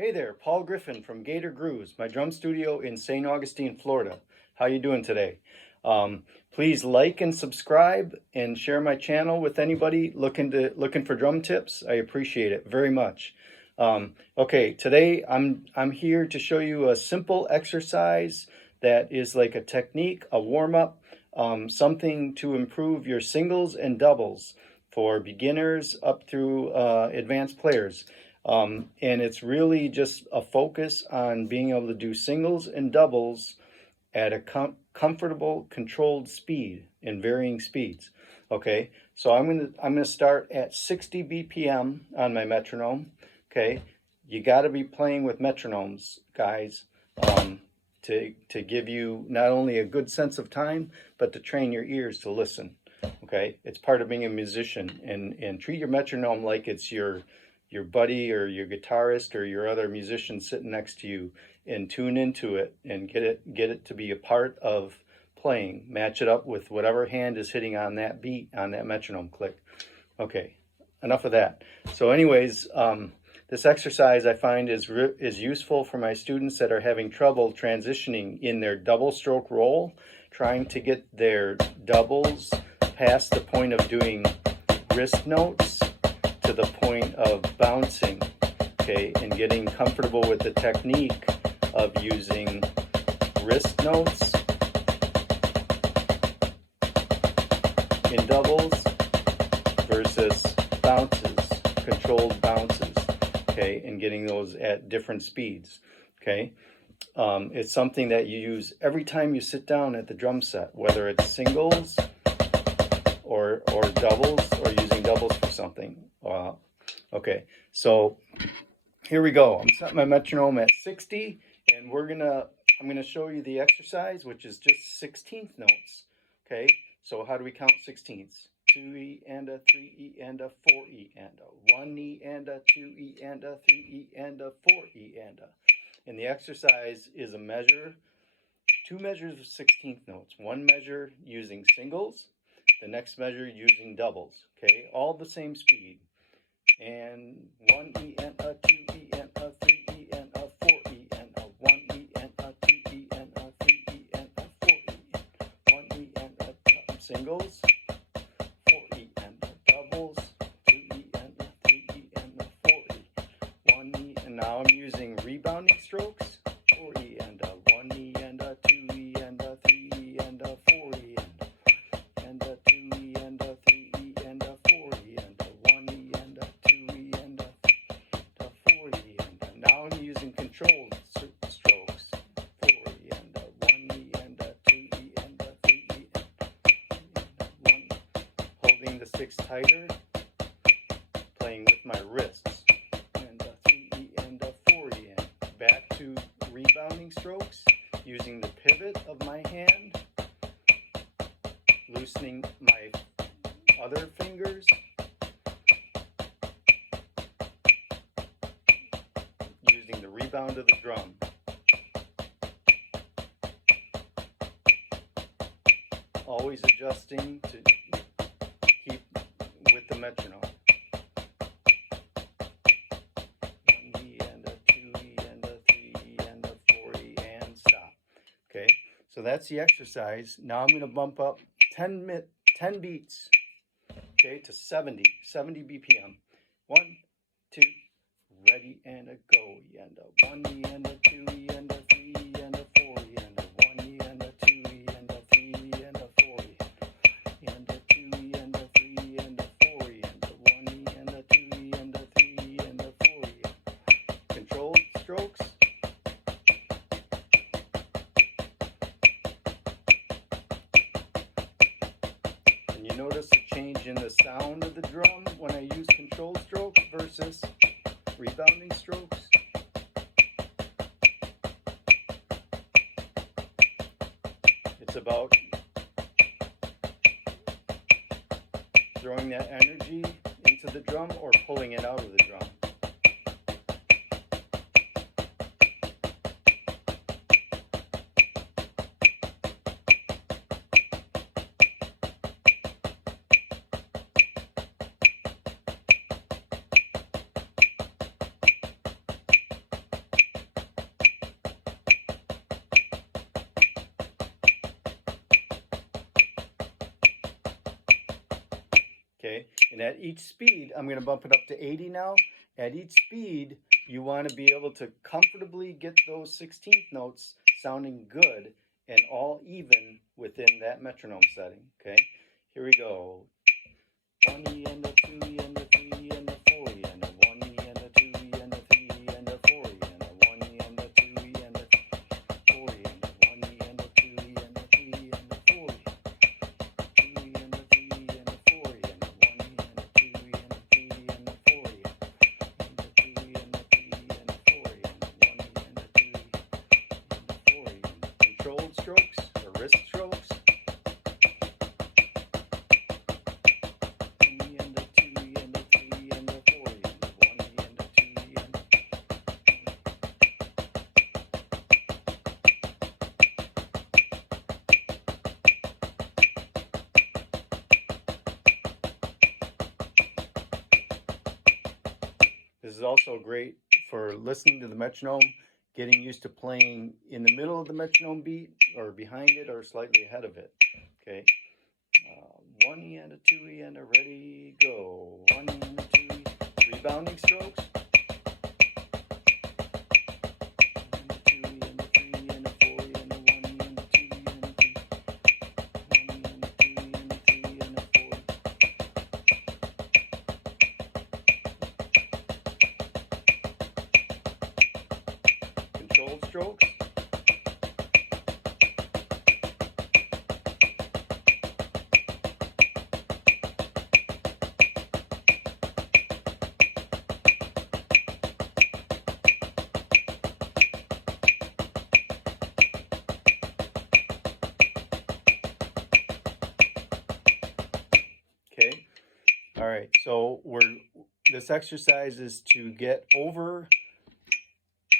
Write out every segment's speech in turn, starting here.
Hey there, Paul Griffin from Gator Grooves, my drum studio in St. Augustine, Florida. How you doing today? Please like and subscribe and share my channel with anybody looking for drum tips. I appreciate it very much. Okay, today I'm here to show you a simple exercise that is like a technique, a warm-up, something to improve your singles and doubles for beginners up through advanced players. And it's really just a focus on being able to do singles and doubles at a comfortable, controlled speed in varying speeds. Okay, so I'm gonna start at 60 BPM on my metronome. Okay, you got to be playing with metronomes, guys, to give you not only a good sense of time, but to train your ears to listen. Okay, it's part of being a musician, and treat your metronome like it's your buddy or your guitarist or your other musician sitting next to you, and tune into it and get it to be a part of playing. Match it up with whatever hand is hitting on that beat on that metronome click. Okay, enough of that. So anyways, this exercise I find is useful for my students that are having trouble transitioning in their double stroke roll, trying to get their doubles past the point of doing wrist notes to the point of bouncing, okay, and getting comfortable with the technique of using wrist notes in doubles versus bounces, controlled bounces, okay, and getting those at different speeds, okay. It's something that you use every time you sit down at the drum set, whether it's singles or doubles, or using doubles for something. Okay, so here we go. I'm setting my metronome at 60, and I'm gonna show you the exercise, which is just 16th notes. Okay, so how do we count 16ths? 2E and a 3E and a 4E and a 1E and a 2E and a 3E and a 4E and a. And the exercise is a measure, two measures of 16th notes. One measure using singles, the next measure using doubles. Okay, all the same speed. And 1E and a 2E and a 3E and a 4E and a 1E and a 2E and a 3E and a 4E. 1E and a singles, 4E and a doubles, 2E and a 3E and a 4E. 1E, and now I'm using rebounding strokes, 4E and a 1E and a 2E and a 3E and a 4E and a 2E and a 3E and a 4E and a 1E and a 2E and a 4E and a. Now I'm using controlled strokes, 4E and a 1E and a 2E and a 3E and a 1, holding the six tighter, playing with my wrists, and a 3E and a 4E and back to rebounding strokes, using the pivot of my hand, loosening my other fingers, using the rebound of the drum. Always adjusting to keep with the metronome. 1E and a 2E and a 3E and a 4E and stop. Okay, so that's the exercise. Now I'm going to bump up 10 beats, okay, to 70 BPM. 1, 2, ready, and a go. And a 1E and a 2E and a 3E and a 4E and a 1E and a 2E and a 3E and a 4E and a 2E and a 3E and a 4E and a 1E and a 2E and a 3E and a 4E. Controlled strokes. And you notice a change in the sound of the drum when I use controlled strokes versus rebounding strokes. It's about throwing that energy into the drum or pulling it out of the drum. And at each speed, I'm going to bump it up to 80 now. At each speed, you want to be able to comfortably get those 16th notes sounding good and all even within that metronome setting. Okay, here we go. 1 E and a 2 E and a 3 E and a 4 E and a 1 E and a 2 E and a 3 E and a 4 E and a 1 E and a 2 E and a 4 E and a 1 E and a 2 E and a 3 E and a 4 E. 2 E and a 3 E and a 4 E and a 1 E and a 2 E and a 3 E and a 4 E. And a 2 E and a 3 E and a 4 E and a 1 E and a 2 E and a 4 E. Controlled strokes or wrist strokes. This is also great for listening to the metronome, getting used to playing in the middle of the metronome beat or behind it or slightly ahead of it. Okay, 1 E and a 2 E and a ready, go. 1 E and a 2 E, rebounding strokes. Controlled strokes. Okay. All right. So this exercise is to get over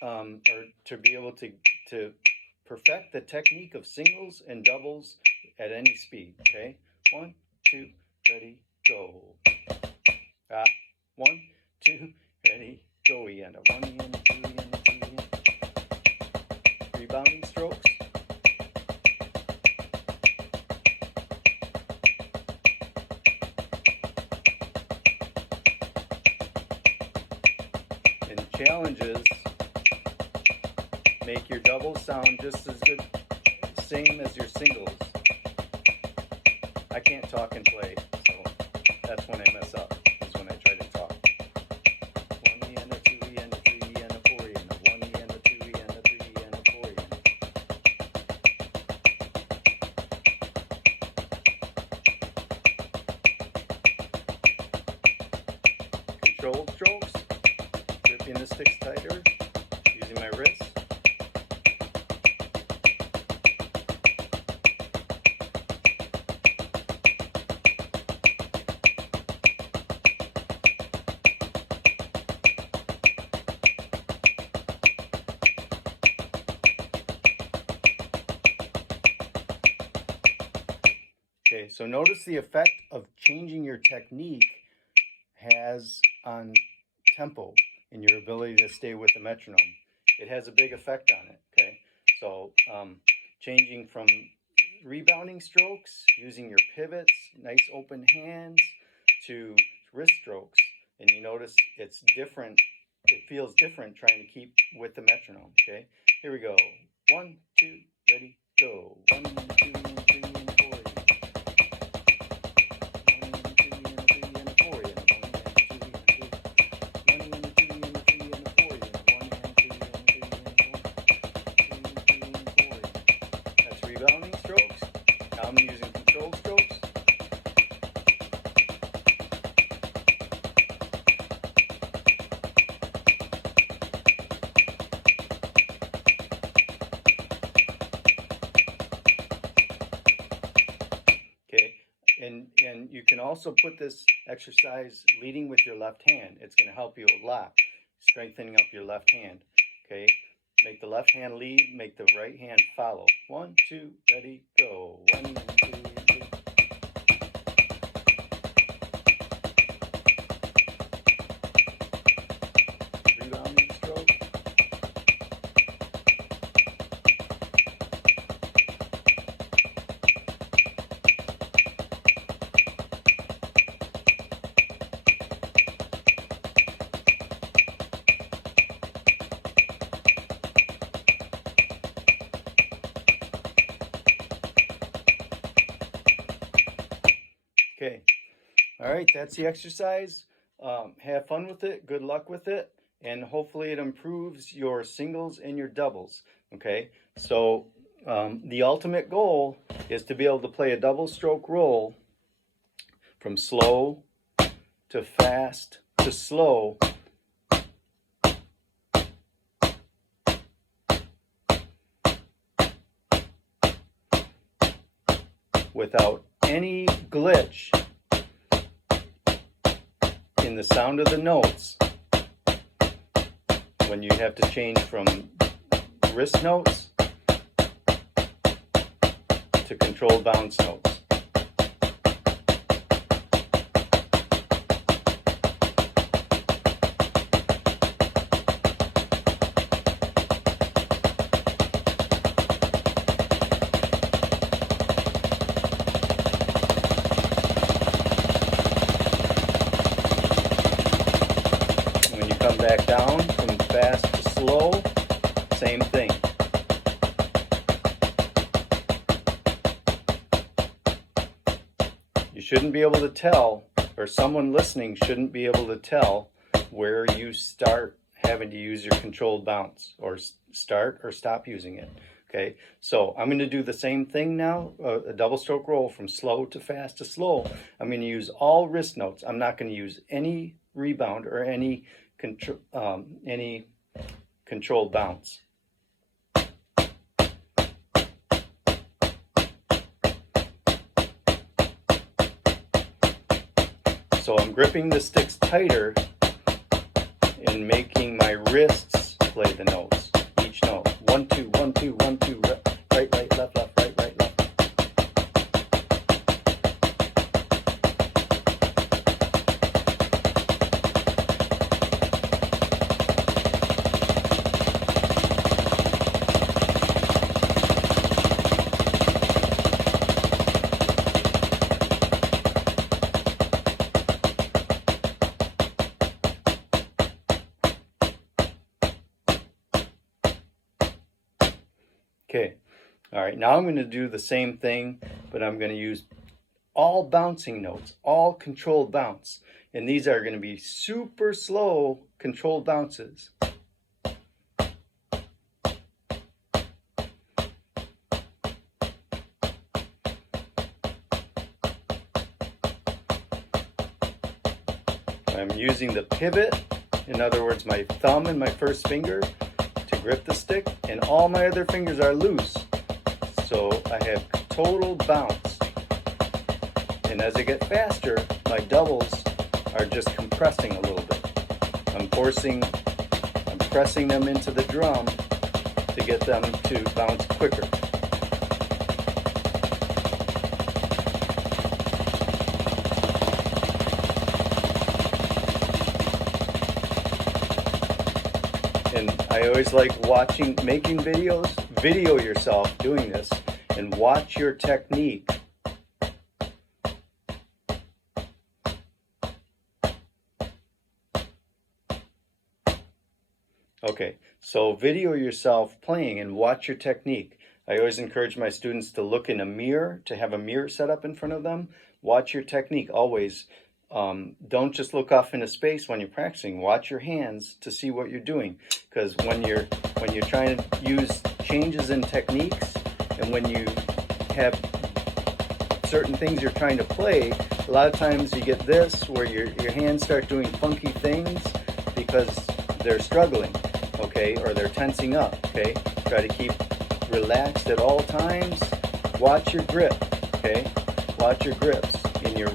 or to be able to perfect the technique of singles and doubles at any speed. Okay. 1, 2, ready, go. 1, 2, ready, go. E and a 1 E and a 2 E and a 3 E and a rebounding strokes. And challenges make your doubles sound just as good, same as your singles. I can't talk and play, so that's when I mess up, is when I try to talk. 1 E and a 2 E and a 3 E and a 4 E and a 1 E and a 2 E and a 3 E and a 4 E. Controlled strokes, gripping the sticks tighter, using my wrist. Okay, so notice the effect of changing your technique has on tempo and your ability to stay with the metronome. It has a big effect on it, okay? So changing from rebounding strokes, using your pivots, nice open hands, to wrist strokes. And you notice it's different, it feels different trying to keep with the metronome, okay? Here we go. 1, 2, ready, go. 1, 2, 3, and 4. Rebounding strokes. Now I'm using controlled strokes. Okay, and you can also put this exercise leading with your left hand. It's going to help you a lot, strengthening up your left hand. Okay, make the left hand lead, make the right hand follow. 1, 2, ready, go. 1, 2, 3. Rebounding stroke. All right, that's the exercise. Have fun with it, good luck with it, and hopefully it improves your singles and your doubles, okay? So the ultimate goal is to be able to play a double stroke roll from slow to fast to slow without any glitch in the sound of the notes when you have to change from wrist notes to controlled bounce notes. When you come back down from fast to slow, same thing. You shouldn't be able to tell, or someone listening shouldn't be able to tell where you start having to use your controlled bounce, or start or stop using it. Okay, so I'm going to do the same thing now, a double stroke roll from slow to fast to slow. I'm going to use all wrist notes. I'm not going to use any rebound or any controlled bounce. So I'm gripping the sticks tighter and making my wrists play the notes, each note. 1, 2, 1, 2, 1, 2, right, right, left, left, right, right, left. Okay, all right, now I'm going to do the same thing, but I'm going to use all bouncing notes, all controlled bounce. And these are going to be super slow controlled bounces. I'm using the pivot, in other words, my thumb and my first finger, to grip the stick, and all my other fingers are loose. So I have total bounce. And as I get faster, my doubles are just compressing a little bit. I'm pressing them into the drum to get them to bounce quicker. And I always like making videos. Video yourself doing this and watch your technique. Okay, so video yourself playing and watch your technique. I always encourage my students to look in a mirror, to have a mirror set up in front of them. Watch your technique always. Don't just look off into space when you're practicing. Watch your hands to see what you're doing, because when you're trying to use changes in techniques, and when you have certain things you're trying to play, a lot of times you get this where your hands start doing funky things because they're struggling, okay, or they're tensing up. Okay, try to keep relaxed at all times. Watch your grip. Okay, watch your grips in your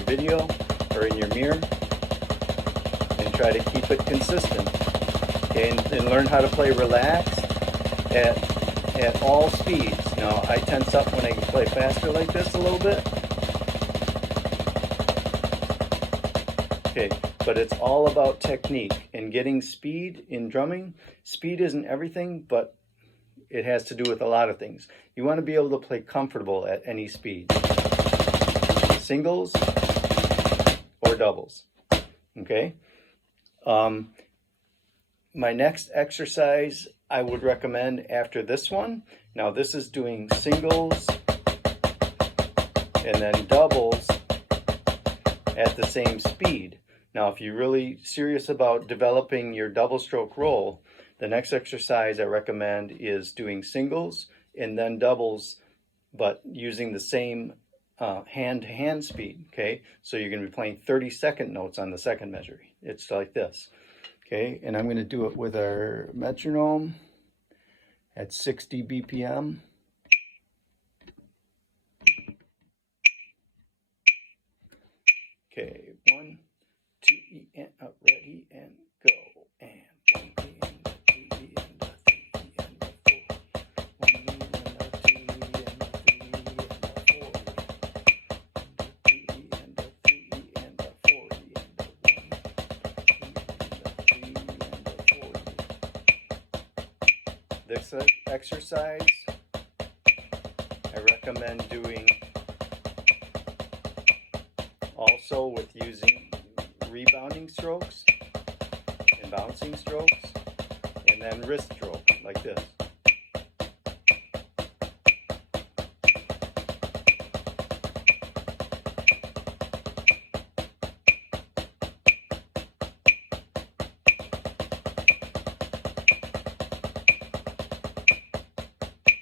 video or in your mirror, and try to keep it consistent. Okay, and learn how to play relaxed at all speeds. Now, I tense up when I play faster like this a little bit. Okay, but it's all about technique and getting speed in drumming. Speed isn't everything, but it has to do with a lot of things. You want to be able to play comfortable at any speed. Singles or doubles. Okay? My next exercise I would recommend after this one. Now this is doing singles and then doubles at the same speed. Now, if you're really serious about developing your double stroke roll, the next exercise I recommend is doing singles and then doubles, but using the same hand-to-hand speed, okay? So you're going to be playing 30-second notes on the second measure. It's like this, okay? And I'm going to do it with our metronome at 60 BPM. Okay, 1, 2, E, and up, ready, and go. And 1 E, and 2 E, and 3 E, and 4. 1 E, and 2 E, and 3 E, and 4. 2 E, and 3 E, and 4 E, and 1 E, and 3 E, and 4 E. This exercise I recommend doing also with using rebounding strokes and bouncing strokes, and then wrist stroke like this.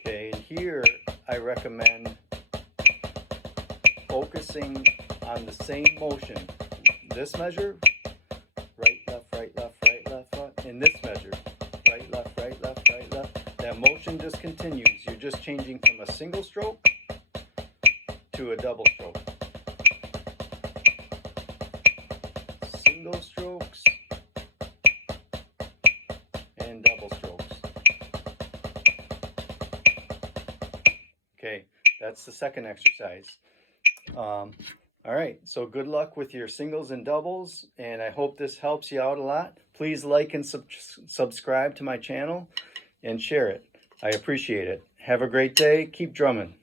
Okay, and here I recommend focusing on the same motion. This measure, right, left, right, left, right, left, left. In this measure, right, left, right, left, right, left. That motion just continues. You're just changing from a single stroke to a double stroke. Single strokes and double strokes. Okay, that's the second exercise. All right, so good luck with your singles and doubles, and I hope this helps you out a lot. Please like and subscribe to my channel and share it. I appreciate it. Have a great day. Keep drumming.